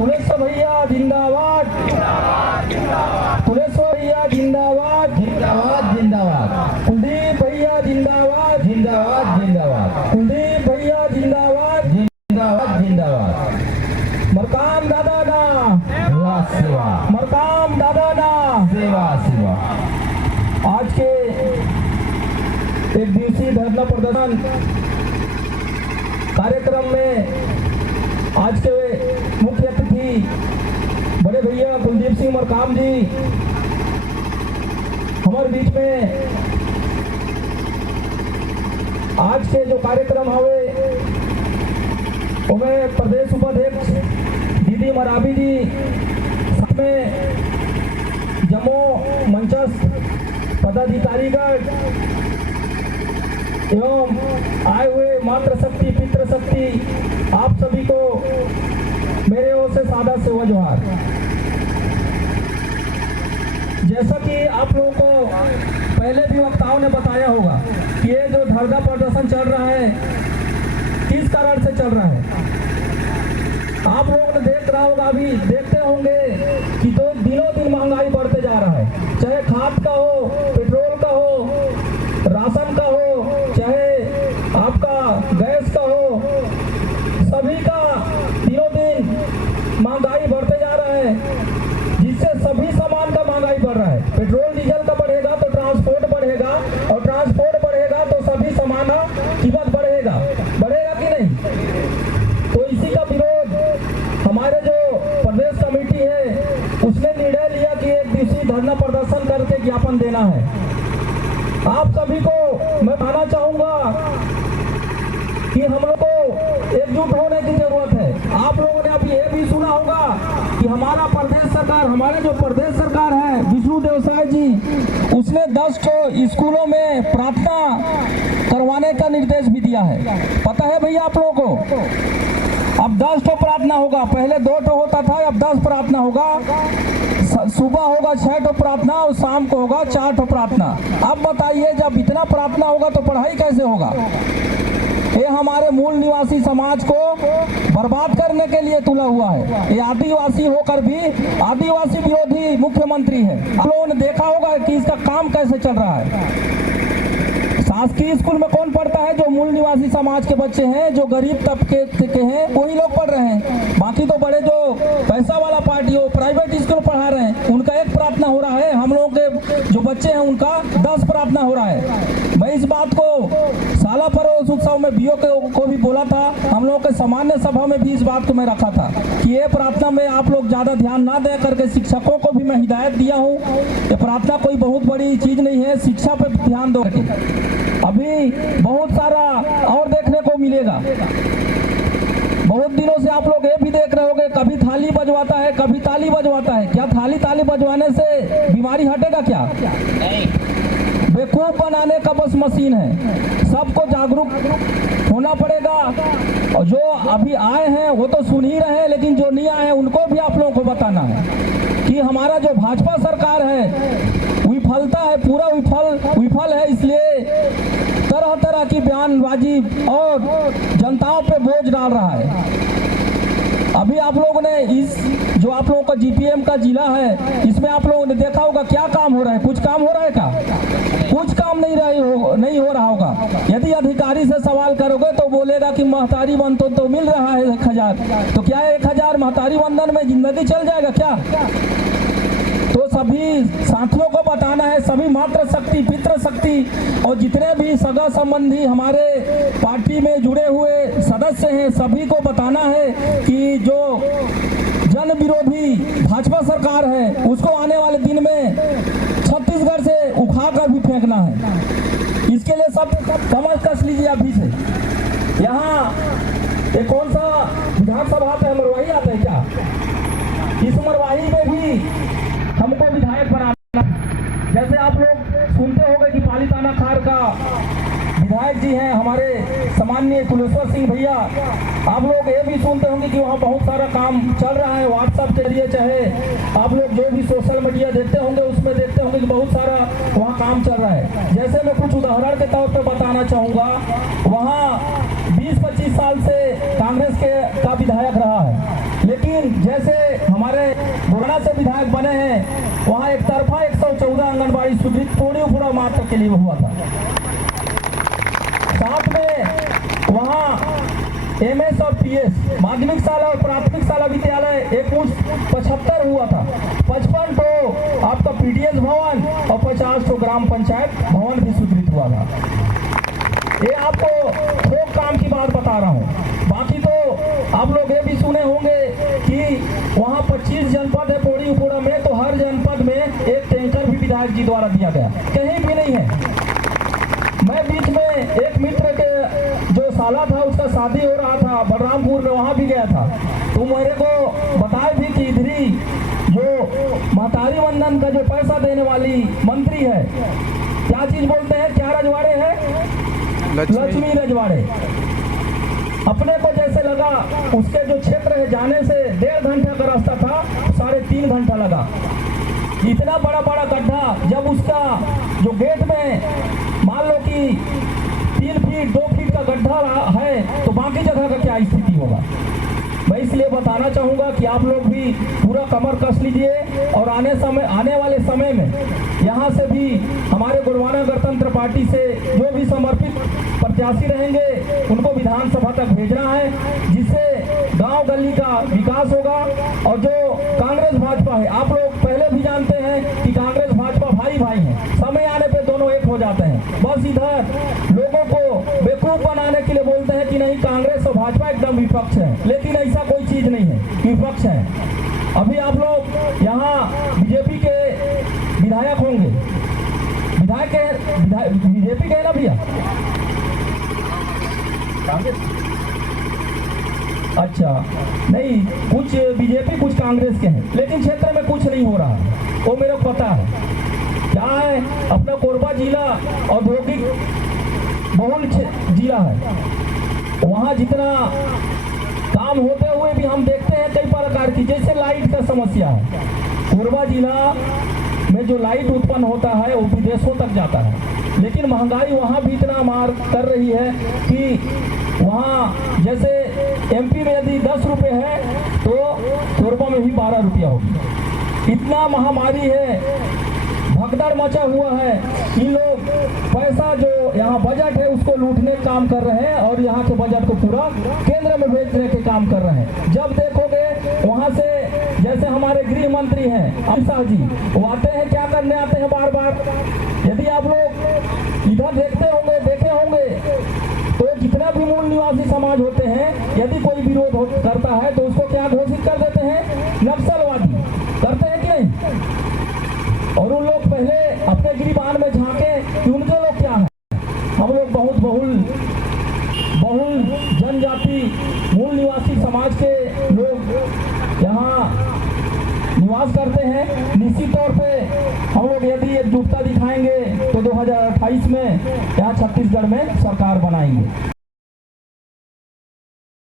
तुलेश्वर भैया जिंदाबाद, तुलेश्वर भैया जिंदाबाद, जिंदाबाद जिंदाबाद, कुलदीप भैया जिंदाबाद, जिंदाबाद जिंदाबाद, कुलदीप भैया जिंदाबाद, जिंदाबाद जिंदाबाद। मरकाम दादा ना सेवा सेवा, मरकाम दादा ना। सेवा सेवा। आज के एक दिवसीय धरना प्रदर्शन कार्यक्रम में आज के मुख्य अतिथि बड़े भैया कुलदीप सिंह मरकाम जी हमारे बीच में आज के जो कार्यक्रम हवे उनमें प्रदेश उपाध्यक्ष दीदी मराबी जी, साथ में जम्मू मंचस्थ पदाधिकारीगण एवं आए हुए मातृशक्ति पितृशक्ति आप सभी को मेरे ओर से सादा सेवा जोहार। जैसा कि आप लोगों को पहले भी वक्ताओं ने बताया होगा कि ये जो धरना प्रदर्शन चल रहा है किस कारण से चल रहा है। आप लोगों ने देख रहा होगा, अभी देखते होंगे कि तो दिनों दिन महंगाई बढ़ते जा रहा है, चाहे खाद का हो, पेट्रोल का हो, राशन का हो, चाहे आपका गैस का हो, सभी का दिनों दिन महंगाई बढ़ते जा रहा है, जिससे सभी सामान का महंगाई बढ़ रहा है। पेट्रोल डीजल का बढ़ेगा तो ट्रांसपोर्ट बढ़ेगा, और ट्रांसपोर्ट बढ़ेगा तो सभी सामान का कीमत बढ़ेगा कि नहीं। तो इसी का विरोध हमारे जो प्रदेश कमेटी है उसने निर्णय लिया कि एक दिवसीय धरना प्रदर्शन करके ज्ञापन देना है। आप सभी को मैं कहना चाहूंगा कि हम लोग को एकजुट होने की जरूरत है। आप लोगों ने अभी ये भी सुना होगा कि हमारा प्रदेश सरकार, हमारे जो प्रदेश सरकार है विष्णु देवसाय जी, उसने 10 स्कूलों में प्रार्थना करवाने का निर्देश भी दिया है। पता है भैया आप लोगों को, अब 10 प्रार्थना होगा, पहले 2 होता था, अब 10 प्रार्थना होगा। सुबह होगा 6 प्रार्थना और शाम को होगा 4 प्रार्थना। अब बताइए जब इतना प्रार्थना होगा तो पढ़ाई कैसे होगा। ये हमारे मूल निवासी समाज को बर्बाद करने के लिए तुला हुआ है। ये आदिवासी होकर भी आदिवासी विरोधी मुख्यमंत्री है। आप लोगों ने देखा होगा कि इसका काम कैसे चल रहा है। शासकीय स्कूल में कौन पढ़ता है? जो मूल निवासी समाज के बच्चे हैं, जो गरीब तबके के हैं, वही लोग पढ़ रहे हैं। बाकी तो बड़े जो पैसा वाला पार्टी हो प्राइवेट स्कूल पढ़ा रहे हैं, उनका 1 प्रार्थना हो रहा है। हम लोगों के जो बच्चे हैं उनका 10 प्रार्थना हो रहा है। मैं इस बात को साला परोस उत्सव में बीओ को भी बोला था, हम लोगों के सामान्य सभा में भी इस बात को मैं रखा था कि ये प्रार्थना में आप लोग ज्यादा ध्यान ना दे करके शिक्षकों को भी मैं हिदायत दिया हूँ। ये प्रार्थना कोई बहुत बड़ी चीज नहीं है, शिक्षा पे ध्यान दो। अभी बहुत सारा और देखने को मिलेगा। बहुत दिनों से आप लोग ये भी देख रहे होंगे, कभी थाली बजवाता है, कभी ताली बजवाता है। क्या ताली बजवाने से बीमारी हटेगा क्या? नहीं। बेवकूफ बनाने का बस मशीन है। सबको जागरूक होना पड़ेगा, और जो अभी आए हैं वो तो सुन ही रहे हैं, लेकिन जो नहीं आए हैं उनको भी आप लोगों को बताना है कि हमारा जो भाजपा सरकार है विफलता है, पूरा विफल है। इसलिए तरह तरह की बयानबाजी और जनताओं पे बोझ डाल रहा है। अभी आप लोगों ने इस जो आप लोगों का जीपीएम का जिला है, इसमें आप लोगों ने देखा होगा क्या काम हो रहा है। कुछ काम हो रहा है क्या? कुछ काम नहीं हो रहा होगा। यदि अधिकारी से सवाल करोगे तो बोलेगा कि महतारी वंदन तो मिल रहा है 1000, तो क्या 1000 महतारी वंदन में जिंदगी चल जाएगा क्या? तो सभी साथियों को बताना है, सभी मातृशक्ति पितृशक्ति और जितने भी सगा संबंधी हमारे पार्टी में जुड़े हुए सदस्य हैं, सभी को बताना है कि जो जन विरोधी भाजपा सरकार है उसको आने वाले दिन में छत्तीसगढ़ से उखाड़ कर भी फेंकना है। इसके लिए सब समझ कस लीजिए अभी से। यहाँ ये कौन सा विधानसभा आता है? मरवाही आता है क्या? इस मरवाही में भी हमको विधायक बनाना। जैसे आप लोग सुनते होंगे कि पालीताना खार का विधायक जी हैं हमारे सामान्य तुलेश्वर सिंह भैया। आप लोग ये भी सुनते होंगे कि वहाँ बहुत सारा काम चल रहा है व्हाट्सएप के जरिए, चाहे आप लोग जो भी सोशल मीडिया देखते होंगे उसमें देखते होंगे कि बहुत सारा वहाँ काम चल रहा है। जैसे मैं कुछ उदाहरण के तौर पर बताना चाहूँगा, वहाँ 20-25 साल से कांग्रेस का विधायक रहा है, लेकिन जैसे हमारे गोरना से विधायक बने हैं वहाँ एक तरफा 114 आंगनबाड़ी स्वीकृत थोड़ी मात्र के लिए हुआ था। साथ में वहाँ MS और PS माध्यमिक शाला और प्राथमिक शाला विद्यालय एक 75 हुआ था। 55 तो आपका PDS भवन और 50 तो ग्राम पंचायत भवन भी स्वीकृत हुआ था। ये आपको थोक काम की बात बता रहा हूँ। बाकी तो आप लोग ये भी सुने होंगे कि वहाँ 25 जनपद है पौड़ी उपड़ा में, तो हर जनपद में एक टैंकर भी विधायक जी द्वारा दिया गया, कहीं भी नहीं है। मैं बीच में एक मित्र के जो साला था उसका शादी हो रहा था बलरामपुर में, वहाँ भी गया था, तो मेरे को बताए भी कि इधरी जो महतारी वंदन का जो पैसा देने वाली मंत्री है, क्या चीज बोलते हैं, क्या रजवाड़े है, लक्ष्मी रजवाड़े। अपने को जैसे लगा उसके जो क्षेत्र है जाने से 1.5 घंटा का रास्ता था, 3.5 घंटा लगा। इतना बड़ा बड़ा गड्ढा, जब उसका जो गेट में मान लो कि 3 फीट 2 फीट का गड्ढा है, तो बाकी जगह का क्या स्थिति होगा। मैं इसलिए बताना चाहूँगा कि आप लोग भी पूरा कमर कस लीजिए और आने वाले समय में यहाँ से भी हमारे गोरवाना गणतंत्र पार्टी से जो भी समर्पित प्रत्याशी रहेंगे उनको विधानसभा तक भेजना है, जिससे गांव गली का विकास होगा। और जो कांग्रेस भाजपा है, आप लोग पहले भी जानते हैं कि कांग्रेस भाजपा भाई भाई हैं, समय आने पे दोनों एक हो जाते हैं। बस इधर लोगों को बेवकूफ बनाने के लिए बोलते हैं कि नहीं कांग्रेस और भाजपा एकदम विपक्ष है, लेकिन ऐसा कोई चीज नहीं है, विपक्ष है। अभी आप लोग यहाँ बीजेपी के विधायक होंगे, बीजेपी के है ना भैया, अच्छा नहीं, कुछ बीजेपी कुछ कांग्रेस के हैं, लेकिन क्षेत्र में कुछ नहीं हो रहा है, वो मेरे को पता है। क्या है, अपना कोरबा जिला औद्योगिक बहुल जिला है, वहाँ जितना काम होते हुए भी हम देखते हैं कई प्रकार की, जैसे लाइट का समस्या है। कोरबा जिला में जो लाइट उत्पन्न होता है वो विदेशों तक जाता है, लेकिन महंगाई वहाँ भी इतना मार कर रही है कि वहाँ जैसे MP में यदि 10 रुपये है तो कोरबा में भी 12 रुपया होगी। इतना महामारी है, भगदड़ मचा हुआ है। इन लोग पैसा जो यहाँ बजट है उसको लूटने का काम कर रहे हैं और यहाँ के बजट को पूरा केंद्र में भेजने के काम कर रहे हैं। जब देखोगे वहाँ से जैसे हमारे गृह मंत्री हैं अमित शाह जी, वो आते हैं, क्या करने आते हैं बार बार। यदि आप लोग इधर देखे होंगे तो जितना भी मूल निवासी समाज होते हैं, यदि कोई विरोध करता है तो उसको क्या घोषित कर देते हैं, नक्सलवादी। करते हैं कि नहीं? और उन लोग पहले अपने गिरिबान में झांके कि उनके लोग क्या है। हम लोग बहुत बहुल जनजाति मूल निवासी समाज के लोग यहाँ निवास करते हैं। निश्चित तौर पे हम लोग यदि एकजुटता दिखाएंगे तो 2028 में यहाँ छत्तीसगढ़ में सरकार बनाएंगे।